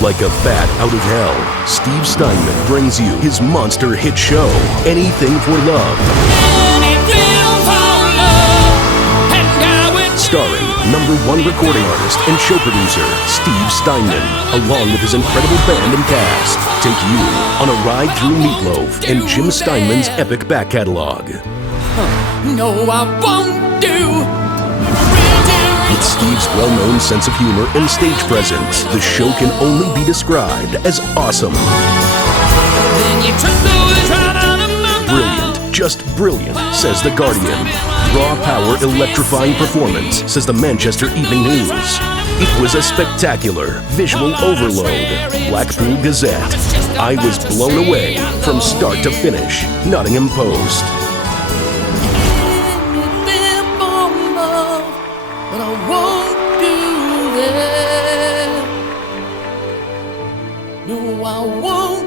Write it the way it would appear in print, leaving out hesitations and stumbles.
Like a bat out of hell, Steve Steinman brings you his monster hit show, Anything for Love. Starring #1 recording artist and show producer, Steve Steinman, along with his incredible band and cast, take you on a ride through Meatloaf and Jim Steinman's epic back catalog. No, I won't do. With Steve's well-known sense of humor and stage presence, the show can only be described as awesome. Brilliant, just brilliant, says The Guardian. Raw power, electrifying performance, says the Manchester Evening News. It was a spectacular visual overload. Blackpool Gazette. I was blown away from start to finish. Nottingham Post. But I won't do that. No, I won't.